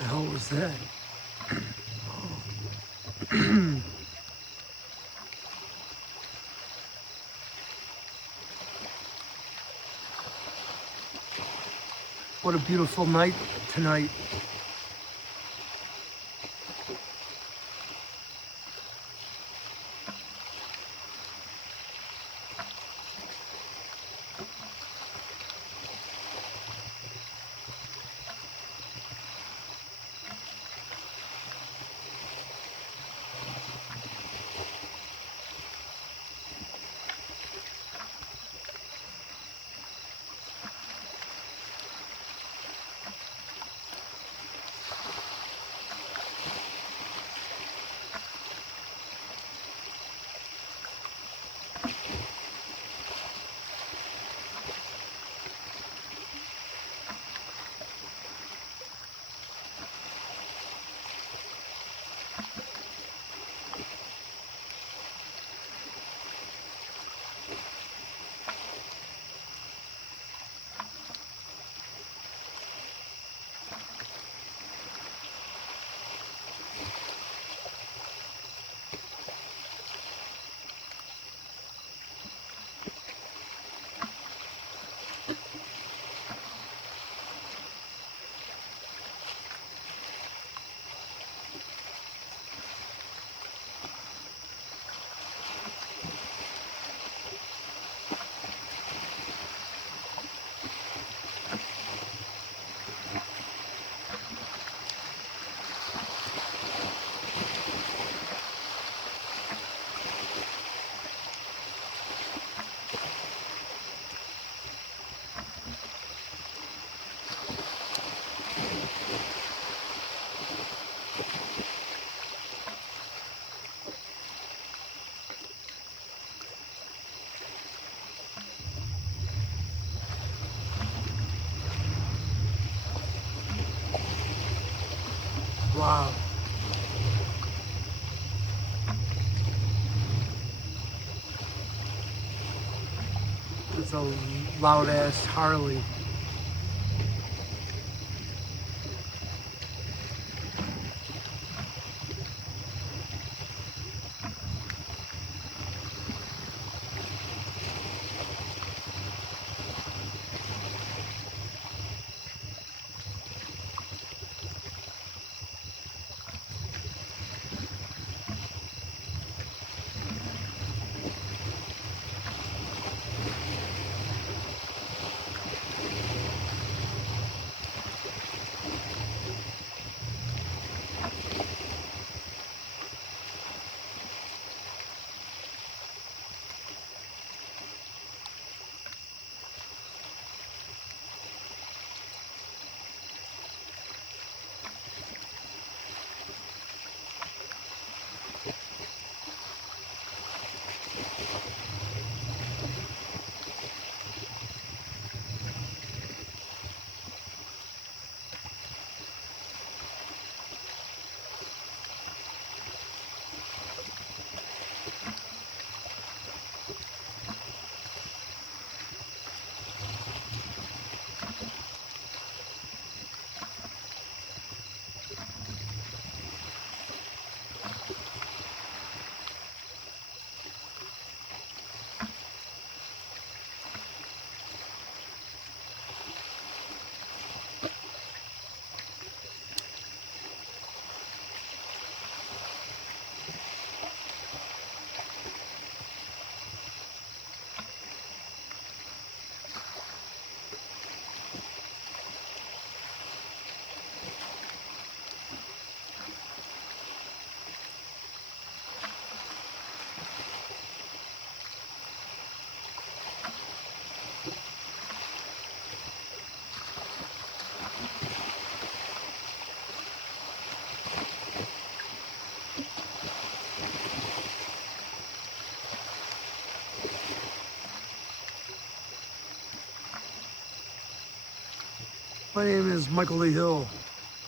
The hell was that? What a beautiful night tonight. has a loud-ass Harley. My name is Michael Lee Hill,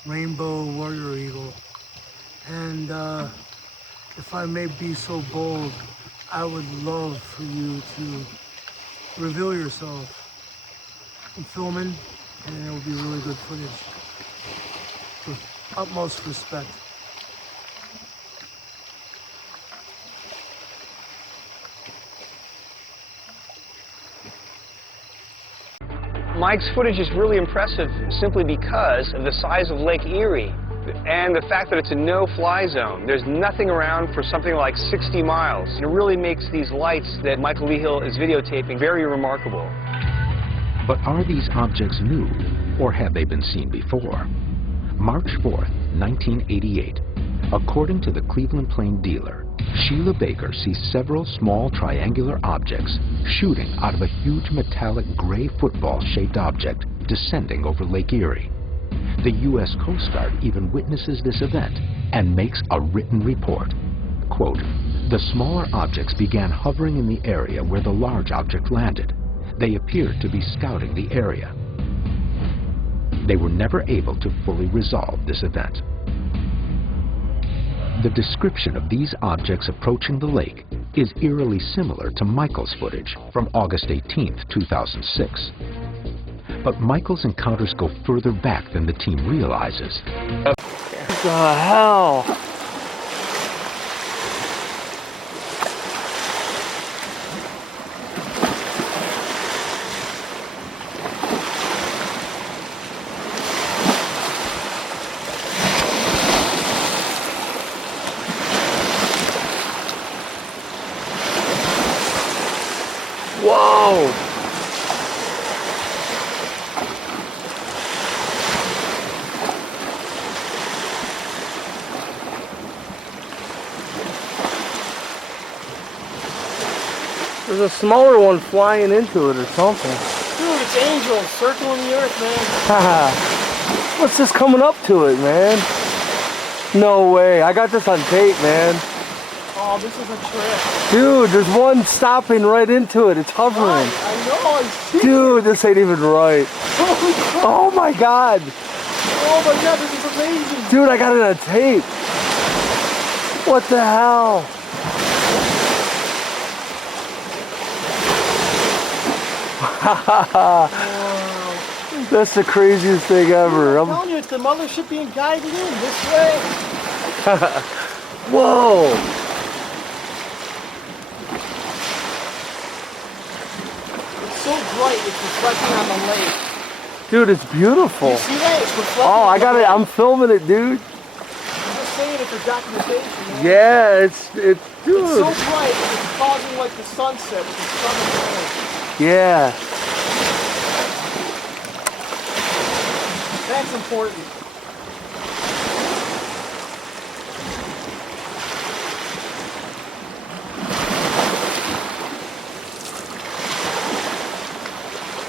Rainbow Warrior Eagle, and if I may be so bold, I would love for you to reveal yourself. I'm filming, and it will be really good footage. With utmost respect. Mike's footage is really impressive simply because of the size of Lake Erie and the fact that it's a no-fly zone. There's nothing around for something like 60 miles. It really makes these lights that Michael Lee Hill is videotaping very remarkable. But are these objects new, or have they been seen before? March 4th, 1988. According to the Cleveland Plain dealer, Sheila Baker sees several small triangular objects shooting out of a huge metallic gray football-shaped object descending over Lake Erie. The U.S. Coast Guard even witnesses this event and makes a written report. Quote, "The smaller objects began hovering in the area where the large object landed. They appeared to be scouting the area." They were never able to fully resolve this event. The description of these objects approaching the lake is eerily similar to Michael's footage from August 18, 2006. But Michael's encounters go further back than the team realizes. What the hell? Whoa! There's a smaller one flying into it or something. Dude, it's angels circling the earth, man. Haha. What's this coming up to it, man? No way. I got this on tape, man. Oh, this is a trick. Dude, there's one stopping right into it. It's hovering. I know, I see. Dude, this ain't even right. Holy crap. Oh my god. Oh my god, this is amazing. Dude, I got it on tape. What the hell? That's the craziest thing ever. I'm telling you, it's the mothership being guided in this way. Whoa! It's so bright, it's reflecting on the lake. Dude, it's beautiful. You see that? It's reflecting Oh, I on the got it. lake. I'm filming it, dude. I'm just saying it for documentation, man. Yeah, it's dude. It's so bright, it's causing like the sunset with the sun and the moon. Yeah. That's important.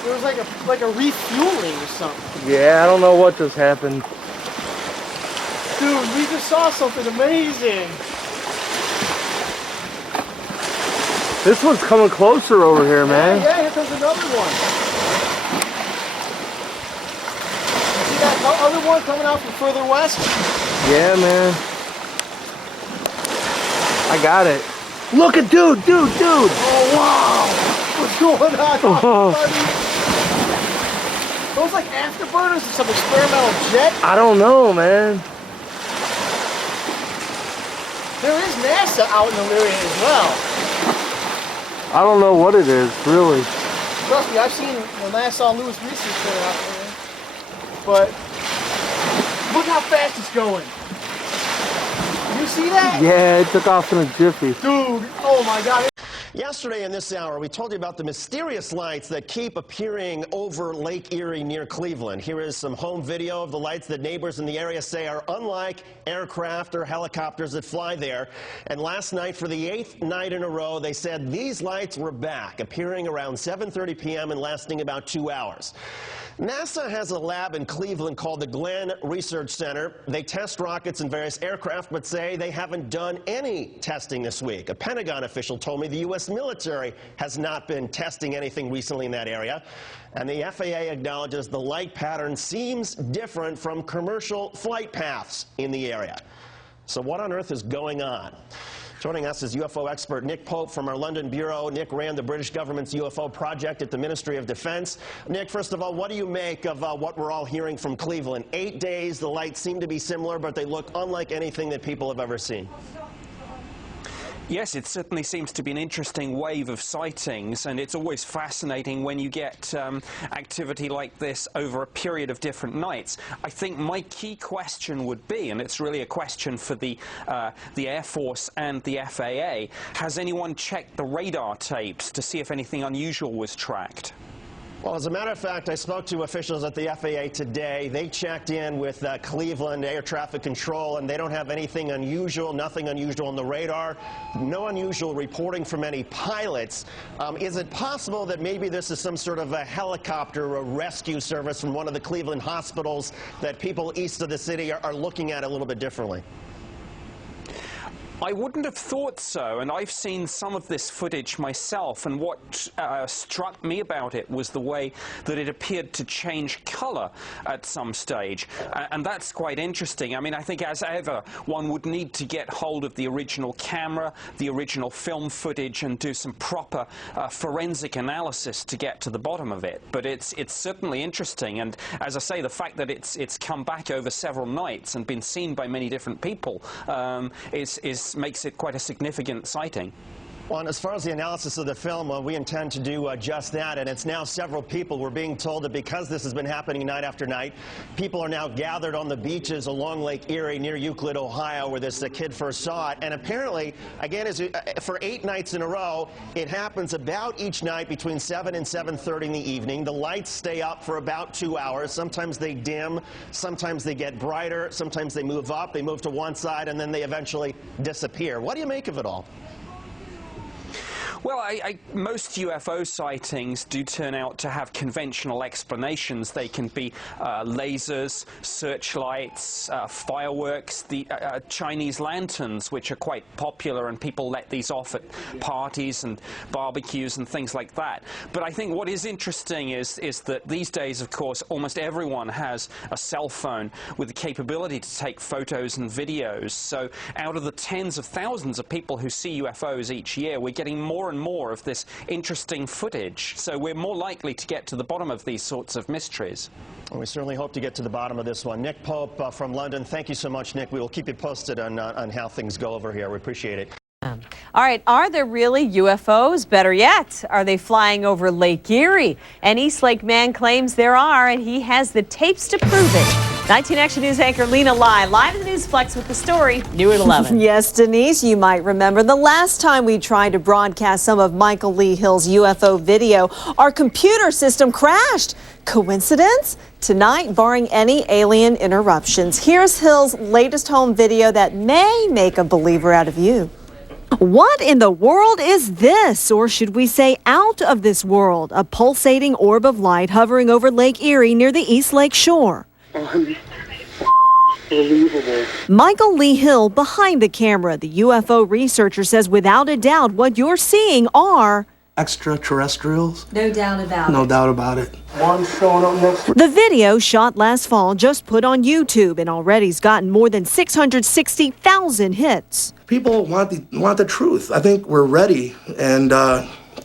There was like a refueling or something. Yeah, I don't know what just happened. Dude, we just saw something amazing. This one's coming closer over here, man. Yeah, here comes another one. See that other one coming out from further west? Yeah, man. I got it. Look at dude. Oh, wow. What's going on, buddy? Those like afterburners or some experimental jet? I don't know, man. There is NASA out in the area as well. I don't know what it is, really. Trust me, I've seen the NASA Lewis research center out there. But look how fast it's going. You see that? Yeah, it took off in a jiffy. Dude, oh my God. Yesterday in this hour, we told you about the mysterious lights that keep appearing over Lake Erie near Cleveland. Here is some home video of the lights that neighbors in the area say are unlike aircraft or helicopters that fly there. And last night, for the 8th night in a row, they said these lights were back, appearing around 7:30 p.m. and lasting about 2 hours. NASA has a lab in Cleveland called the Glenn Research Center. They test rockets and various aircraft, but say they haven't done any testing this week. A Pentagon official told me the U.S. military has not been testing anything recently in that area. And the FAA acknowledges the light pattern seems different from commercial flight paths in the area. So what on earth is going on? Joining us is UFO expert Nick Pope from our London bureau. Nick ran the British government's UFO project at the Ministry of Defense. Nick, first of all, what do you make of what we're all hearing from Cleveland? 8 days, the lights seem to be similar, but they look unlike anything that people have ever seen. Yes, it certainly seems to be an interesting wave of sightings, and it's always fascinating when you get activity like this over a period of different nights. I think my key question would be, and it's really a question for the Air Force and the FAA, has anyone checked the radar tapes to see if anything unusual was tracked? Well, as a matter of fact, I spoke to officials at the FAA today. They checked in with Cleveland Air Traffic Control, and they don't have anything unusual, nothing unusual on the radar, no unusual reporting from any pilots. Is it possible that maybe this is some sort of a helicopter or rescue service from one of the Cleveland hospitals that people east of the city are looking at a little bit differently? I wouldn't have thought so, and I've seen some of this footage myself, and what struck me about it was the way that it appeared to change color at some stage, and that's quite interesting. I mean, I think as ever, one would need to get hold of the original camera, the original film footage, and do some proper forensic analysis to get to the bottom of it. But it's certainly interesting, and as I say, the fact that it's come back over several nights and been seen by many different people makes it quite a significant sighting. Well, and as far as the analysis of the film, we intend to do just that, and it's now several people. We're being told that because this has been happening night after night, people are now gathered on the beaches along Lake Erie near Euclid, Ohio, where this kid first saw it. And apparently, again, for 8 nights in a row, it happens about each night between 7 and 7:30 in the evening. The lights stay up for about 2 hours. Sometimes they dim, sometimes they get brighter, sometimes they move up, they move to one side, and then they eventually disappear. What do you make of it all? Well, most UFO sightings do turn out to have conventional explanations. They can be lasers, searchlights, fireworks, the Chinese lanterns, which are quite popular, and people let these off at parties and barbecues and things like that. But I think what is interesting is that these days, of course, almost everyone has a cell phone with the capability to take photos and videos. So out of the tens of thousands of people who see UFOs each year, we're getting more and more of this interesting footage, so we're more likely to get to the bottom of these sorts of mysteries. Well, we certainly hope to get to the bottom of this one. Nick Pope from London, thank you so much, Nick. We will keep you posted on how things go over here. We appreciate it. All right, are there really UFOs? Better yet, are they flying over Lake Erie? An East Lake man claims there are, and he has the tapes to prove it. 19 Action News anchor Lena Lai, live in the Newsplex with the story, new at 11. Yes, Denise, you might remember the last time we tried to broadcast some of Michael Lee Hill's UFO video, our computer system crashed. Coincidence? Tonight, barring any alien interruptions, here's Hill's latest home video that may make a believer out of you. What in the world is this, or should we say out of this world? A pulsating orb of light hovering over Lake Erie near the East Lake shore. Unbelievable. Michael Lee Hill behind the camera. The UFO researcher says without a doubt what you're seeing are extraterrestrials. no doubt about No doubt about it. One showing up next to The video, shot last fall, just put on YouTube and already's gotten more than 660,000 hits. People want the truth. I think we're ready, and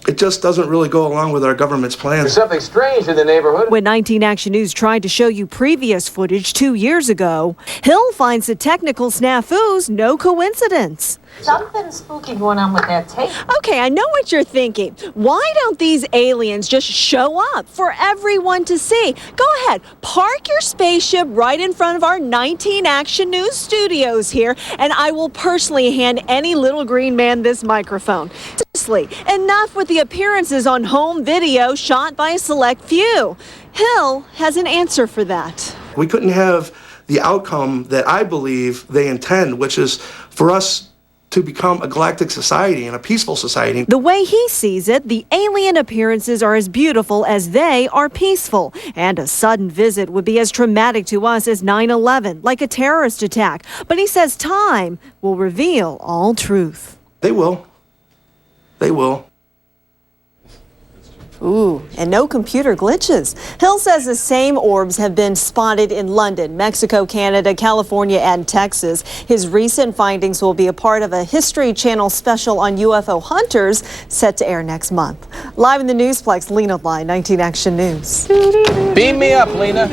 it just doesn't really go along with our government's plans. There's something strange in the neighborhood. When 19 Action News tried to show you previous footage 2 years ago, Hill finds the technical snafus no coincidence. Something spooky going on with that tape. Okay, I know what you're thinking. Why don't these aliens just show up for everyone to see? Go ahead, park your spaceship right in front of our 19 Action News studios here, and I will personally hand any little green man this microphone. Seriously, enough with the appearances on home video shot by a select few. Hill has an answer for that. We couldn't have the outcome that I believe they intend, which is for us to become a galactic society and a peaceful society. The way he sees it, the alien appearances are as beautiful as they are peaceful. And a sudden visit would be as traumatic to us as 9/11, like a terrorist attack. But he says time will reveal all truth. They will. They will. Ooh, and no computer glitches. Hill says the same orbs have been spotted in London, Mexico, Canada, California, and Texas. His recent findings will be a part of a History Channel special on UFO hunters set to air next month. Live in the Newsplex, Lena Lai, 19 Action News. Beam me up, Lena.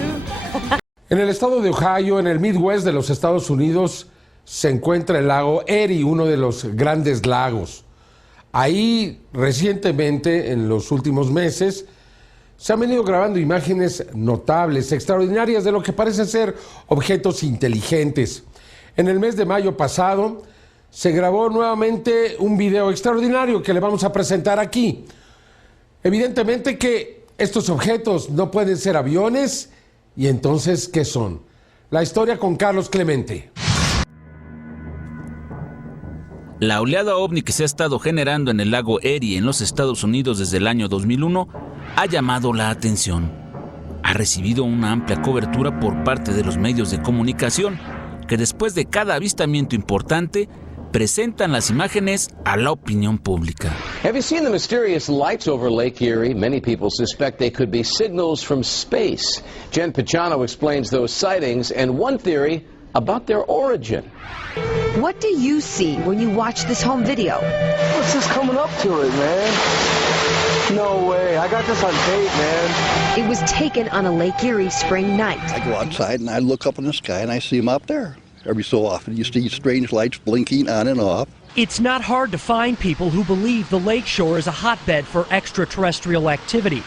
En el estado de Ohio, en el Midwest de los Estados Unidos, se encuentra el lago Erie, uno de los grandes lagos. Ahí, recientemente, en los últimos meses, se han venido grabando imágenes notables, extraordinarias, de lo que parecen ser objetos inteligentes. En el mes de mayo pasado, se grabó nuevamente un video extraordinario que le vamos a presentar aquí. Evidentemente que estos objetos no pueden ser aviones, y entonces, ¿qué son? La historia con Carlos Clemente. La oleada ovni que se ha estado generando en el lago Erie en los Estados Unidos desde el año 2001 ha llamado la atención. Ha recibido una amplia cobertura por parte de los medios de comunicación que después de cada avistamiento importante presentan las imágenes a la opinión pública. Have you seen the mysterious lights over Lake Erie? Many people suspect they could be signals from space. Jen Pichano explains those sightings and one theory about their origin. What do you see when you watch this home video? What's this coming up to it, man? No way. I got this on tape, man. It was taken on a Lake Erie spring night. I go outside and I look up in the sky and I see them up there. Every so often you see strange lights blinking on and off. It's not hard to find people who believe the lakeshore is a hotbed for extraterrestrial activity.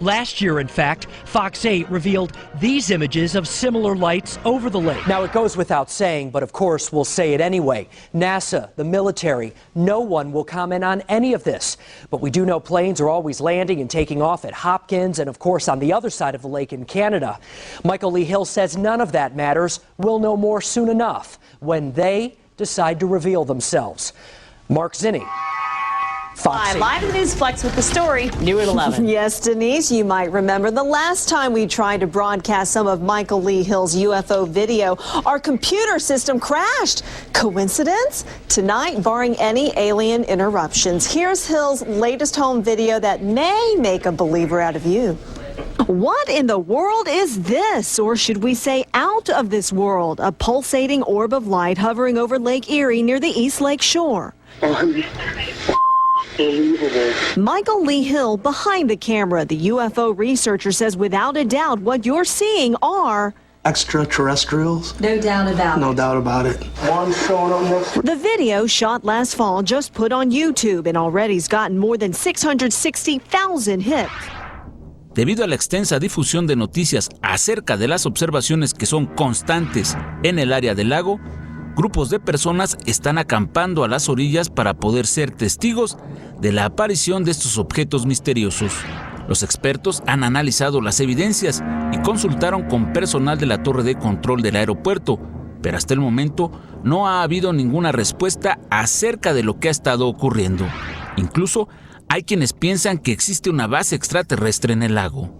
Last year, in fact, Fox 8 revealed these images of similar lights over the lake. Now, it goes without saying, but of course we'll say it anyway. NASA, the military, no one will comment on any of this. But we do know planes are always landing and taking off at Hopkins and, of course, on the other side of the lake in Canada. Michael Lee Hill says none of that matters. We'll know more soon enough when they decide to reveal themselves. Mark Zinni. Hi, live in the Newsplex with the story, new at 11. Yes, Denise, you might remember the last time we tried to broadcast some of Michael Lee Hill's UFO video, our computer system crashed. Coincidence? Tonight, barring any alien interruptions, here's Hill's latest home video that may make a believer out of you. What in the world is this, or should we say out of this world? A pulsating orb of light hovering over Lake Erie near the East Lake shore. Unbelievable. Michael Lee Hill behind the camera. The UFO researcher says without a doubt what you're seeing are Extraterrestrials? no doubt about No doubt about it. One showing up next. The video shot last fall just put on YouTube and already's gotten more than 660,000 hits. Debido a la extensa difusión de noticias acerca de las observaciones que son constantes en el área del lago, grupos de personas están acampando a las orillas para poder ser testigos de la aparición de estos objetos misteriosos. Los expertos han analizado las evidencias y consultaron con personal de la torre de control del aeropuerto, pero hasta el momento no ha habido ninguna respuesta acerca de lo que ha estado ocurriendo. Incluso hay quienes piensan que existe una base extraterrestre en el lago,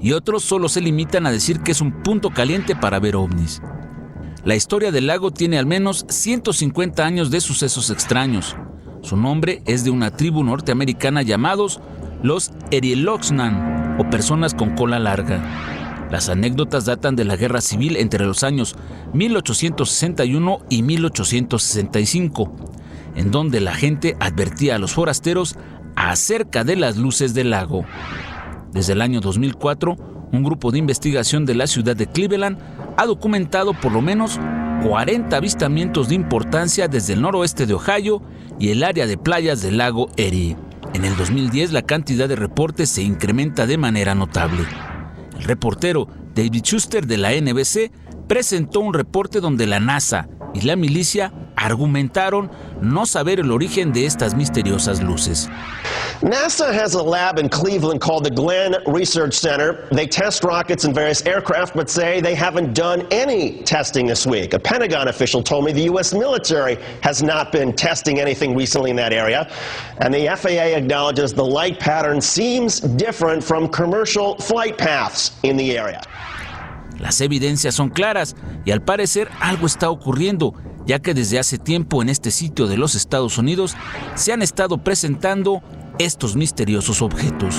y otros solo se limitan a decir que es un punto caliente para ver ovnis. La historia del lago tiene al menos 150 años de sucesos extraños. Su nombre es de una tribu norteamericana llamados los Erieloxnan, o personas con cola larga. Las anécdotas datan de la guerra civil entre los años 1861 y 1865, en donde la gente advertía a los forasteros acerca de las luces del lago. Desde el año 2004, un grupo de investigación de la ciudad de Cleveland ha documentado por lo menos 40 avistamientos de importancia desde el noroeste de Ohio y el área de playas del lago Erie. En el 2010 la cantidad de reportes se incrementa de manera notable. El reportero David Schuster de la NBC presentó un reporte donde la NASA y la milicia argumentaron no saber el origen de estas misteriosas luces. NASA has a lab in Cleveland called the Glenn Research Center. They test rockets and various aircraft, but say they haven't done any testing this week. A Pentagon official told me the U.S. military has not been testing anything recently in that area. And the FAA acknowledges the light pattern seems different from commercial flight paths in the area. Las evidencias son claras y al parecer algo está ocurriendo, ya que desde hace tiempo en este sitio de los Estados Unidos se han estado presentando estos misteriosos objetos.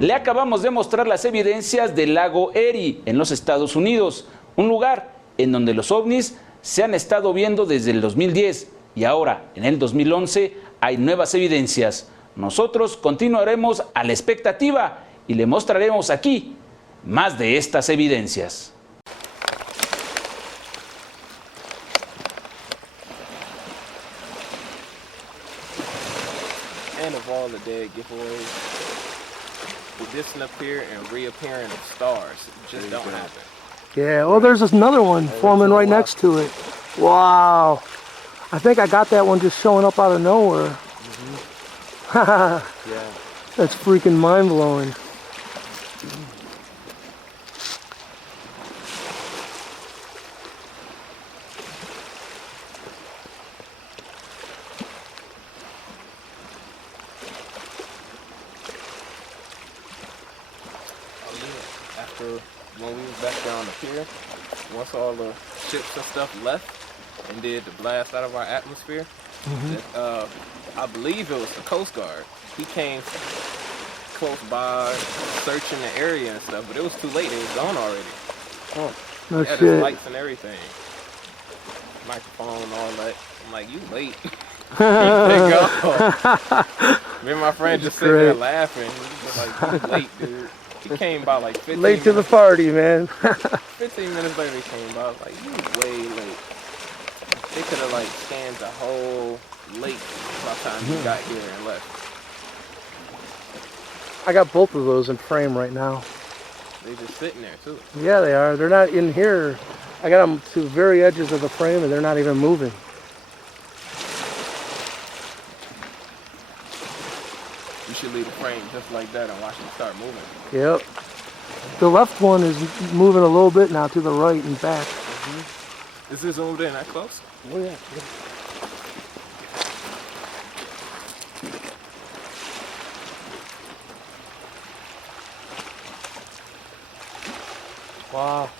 Le acabamos de mostrar las evidencias del lago Erie en los Estados Unidos, un lugar en donde los ovnis se han estado viendo desde el 2010 y ahora en el 2011 hay nuevas evidencias. Nosotros continuaremos a la expectativa y le mostraremos aquí más de estas evidencias. And of all the dead giveaways, the disappear and reappearing of stars just don't happen. Yeah, well, there's another one forming right next to it. Wow. I think I got that one just showing up out of nowhere. Yeah. That's freaking mind-blowing. When we was back down the pier, once all the ships and stuff left and did the blast out of our atmosphere, I believe it was the Coast Guard. He came close by, searching the area and stuff, but it was too late. It was gone already. Oh, no shit. shit. Lights and everything, microphone and all that. I'm like, you late. Me and my friend just sitting there laughing. He was like, you late, dude. He came by like 15 Late to the party, man. 15 minutes later he came by. I was like, you way late. They could have like scanned the whole lake by the time you got here and left. I got both of those in frame right now. They just sitting there too. Yeah, they are. They're not in here. I got them to the very edges of the frame and they're not even moving. You should leave the frame just like that and watch them start moving. Yep. The left one is moving a little bit now to the right and back. Is this zoomed in that close? Oh yeah. Wow.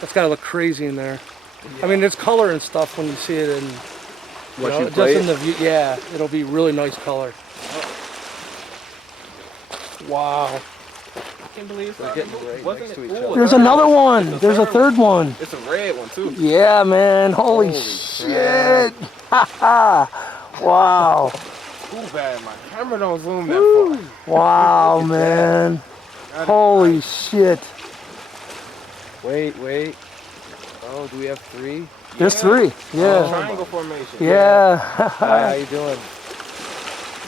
That's gotta look crazy in there. I mean, there's color and stuff when you see it in, just in the view. Yeah, it'll be really nice color. Wow. can't believe it's not moving. Wasn't it? Ooh, There's another one. There's a third one. It's a red one too. Yeah, man. Holy shit. Wow. Too bad my camera don't zoom that far. Wow, man. Holy shit. Wait. Oh, do we have 3? There's 3. Yeah. Triangle formation. Yeah. How you doing?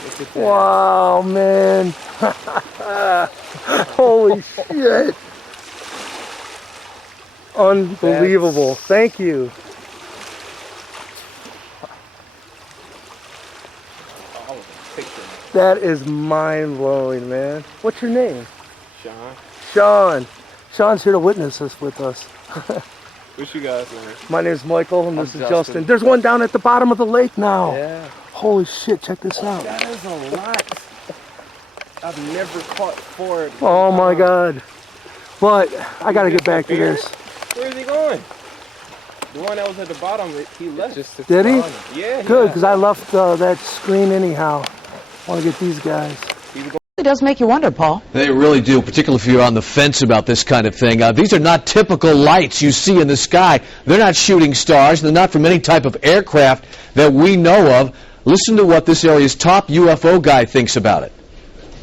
Look at that. Wow, man. Holy shit. Unbelievable. Thank you. That is mind-blowing, man. What's your name? Sean. Sean's here to witness this with us. What's you guys' name? My name's Michael, and this is Justin. There's one down at the bottom of the lake now. Yeah. Holy shit, check this out. That is a lot. I've never caught 4. Oh my God. But I gotta get back to this. Where's he going? The one that was at the bottom, he left. Did he? Yeah. Good, because I left that screen anyhow. I want to get these guys. It does make you wonder, Paul. They really do, particularly if you're on the fence about this kind of thing. These are not typical lights you see in the sky. They're not shooting stars. They're not from any type of aircraft that we know of. Listen to what this area's top UFO guy thinks about it.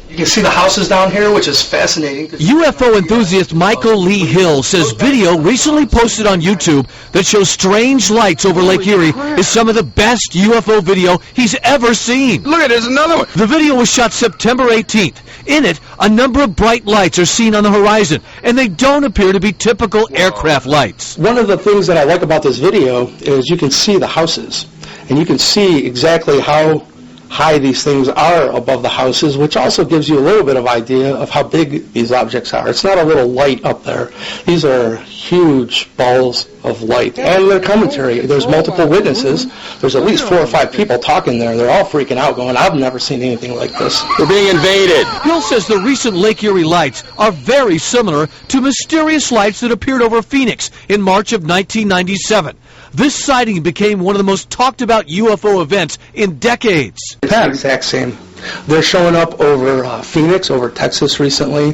You can see the houses down here, which is fascinating. UFO enthusiast Michael Lee Hill says video recently posted on YouTube that shows strange lights over Lake Erie is some of the best UFO video he's ever seen. Look, there's another one. The video was shot September 18th. In it, a number of bright lights are seen on the horizon, and they don't appear to be typical aircraft lights. One of the things that I like about this video is you can see the houses, and you can see exactly how high these things are above the houses, which also gives you a little bit of idea of how big these objects are. It's not a little light up there. These are huge balls of light. And their commentary, there's multiple witnesses. There's at least 4 or 5 people talking there. They're all freaking out going, I've never seen anything like this. We're being invaded. Hill says the recent Lake Erie lights are very similar to mysterious lights that appeared over Phoenix in March of 1997. This sighting became one of the most talked about UFO events in decades. It's the exact same. They're showing up over Phoenix, over Texas recently,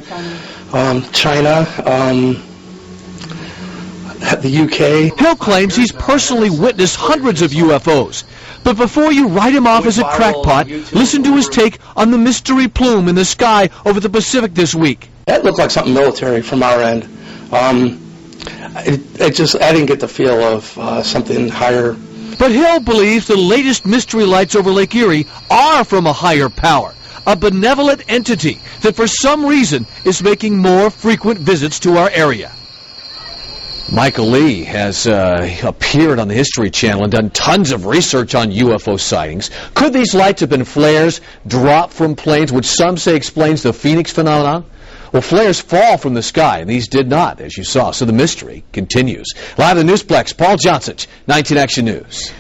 China, the UK. Hill claims he's personally witnessed hundreds of UFOs. But before you write him off as a crackpot, listen to his take on the mystery plume in the sky over the Pacific this week. That looked like something military from our end. I didn't get the feel of something higher. But Hill believes the latest mystery lights over Lake Erie are from a higher power, a benevolent entity that for some reason is making more frequent visits to our area. Michael Lee has appeared on the History Channel and done tons of research on UFO sightings. Could these lights have been flares dropped from planes, which some say explains the Phoenix phenomenon? Well, flares fall from the sky, and these did not, as you saw, so the mystery continues. Live in the Newsplex, Paul Johnson, 19 Action News.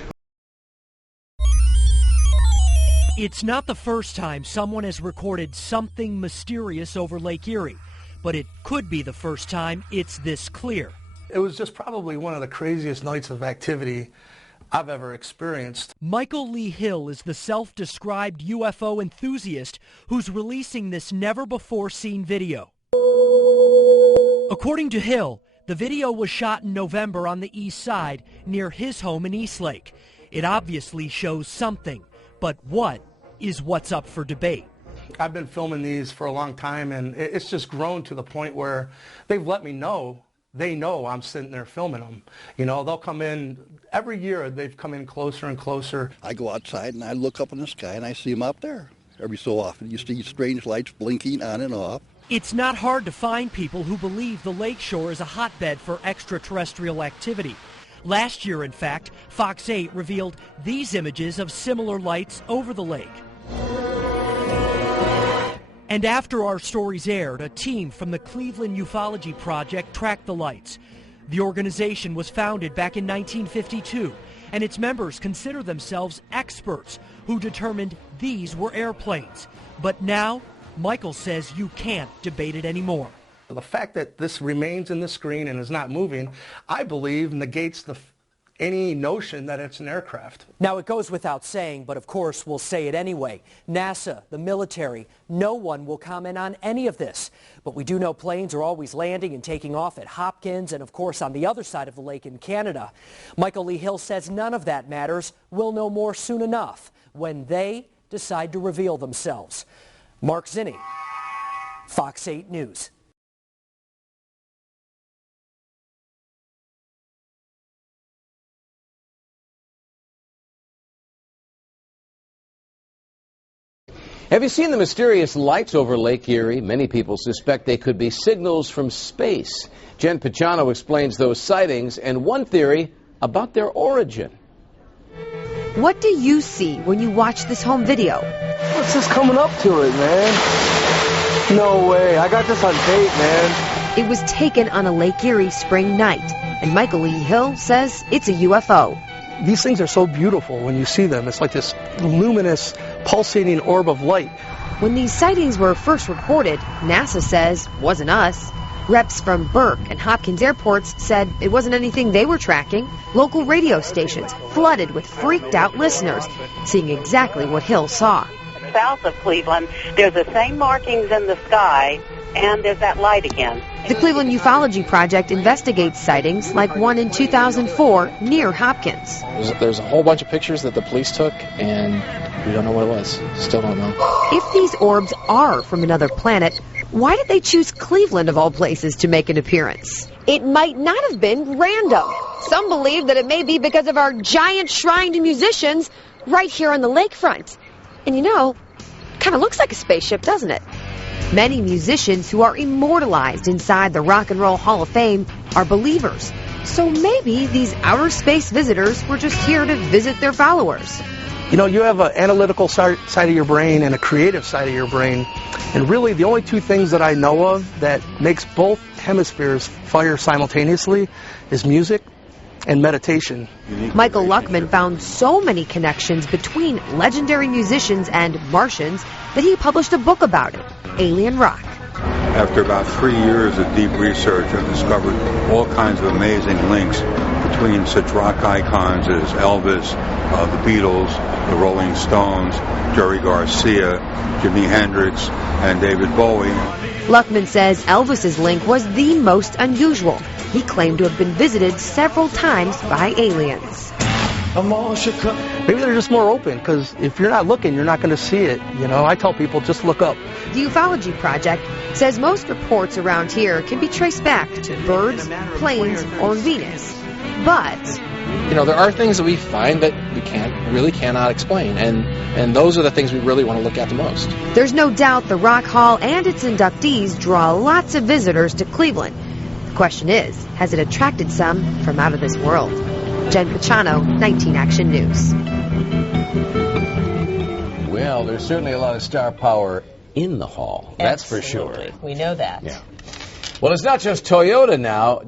It's not the first time someone has recorded something mysterious over Lake Erie, but it could be the first time it's this clear. It was just probably one of the craziest nights of activity I've ever experienced. Michael Lee Hill is the self-described UFO enthusiast who's releasing this never-before-seen video. According to Hill, the video was shot in November on the east side near his home in Eastlake. It obviously shows something, but what is what's up for debate? I've been filming these for a long time, and it's just grown to the point where they've let me know. They know I'm sitting there filming them. You know, they'll come in, every year they've come in closer and closer. I go outside and I look up in the sky and I see them up there. Every so often you see strange lights blinking on and off. It's not hard to find people who believe the lakeshore is a hotbed for extraterrestrial activity. Last year, in fact, Fox 8 revealed these images of similar lights over the lake. And after our stories aired, a team from the Cleveland Ufology Project tracked the lights. The organization was founded back in 1952, and its members consider themselves experts who determined these were airplanes. But now, Michael says you can't debate it anymore. The fact that this remains in the screen and is not moving, I believe negates the any notion that it's an aircraft. Now, it goes without saying, but of course we'll say it anyway. NASA, the military, no one will comment on any of this. But we do know planes are always landing and taking off at Hopkins and, of course, on the other side of the lake in Canada. Michael Lee Hill says none of that matters. We'll know more soon enough when they decide to reveal themselves. Mark Zinni, Fox 8 News. Have you seen the mysterious lights over Lake Erie? Many people suspect they could be signals from space. Jen Pachano explains those sightings and one theory about their origin. What do you see when you watch this home video? What's this coming up to it, man? No way. I got this on tape, man. It was taken on a Lake Erie spring night, and Michael Lee Hill says it's a UFO. These things are so beautiful when you see them. It's like this luminous, pulsating orb of light. When these sightings were first reported, NASA says wasn't us. Reps from Burke and Hopkins airports said it wasn't anything they were tracking. Local radio stations flooded with freaked out listeners, seeing exactly what Hill saw. South of Cleveland, there's the same markings in the sky, and there's that light again. The Cleveland Ufology Project investigates sightings like one in 2004 near Hopkins. There's a whole bunch of pictures that the police took, and we don't know what it was. Still don't know. If these orbs are from another planet, why did they choose Cleveland of all places to make an appearance? It might not have been random. Some believe that it may be because of our giant shrine to musicians right here on the lakefront. And you know, kind of looks like a spaceship, doesn't it? Many musicians who are immortalized inside the Rock and Roll Hall of Fame are believers. So maybe these outer space visitors were just here to visit their followers. You know, you have an analytical side of your brain and a creative side of your brain. And really, the only two things that I know of that makes both hemispheres fire simultaneously is music and meditation. Michael Luckman found so many connections between legendary musicians and Martians that he published a book about it, Alien Rock. After about 3 years of deep research, I've discovered all kinds of amazing links between such rock icons as Elvis, the Beatles, the Rolling Stones, Jerry Garcia, Jimi Hendrix, and David Bowie. Luckman says Elvis's link was the most unusual. He claimed to have been visited several times by aliens. Maybe they're just more open, because if you're not looking, you're not going to see it. You know, I tell people, just look up. The Ufology Project says most reports around here can be traced back to birds, planes, or Venus. But You know, there are things that we find that we really cannot explain, and those are the things we really want to look at the most. there's no doubt the Rock Hall and its inductees draw lots of visitors to Cleveland. The question is, has it attracted some from out of this world? Jen Pachano, 19 Action News. Well, there's certainly a lot of star power in the hall. That's for sure. We know that. Yeah. Well, it's not just Toyota now.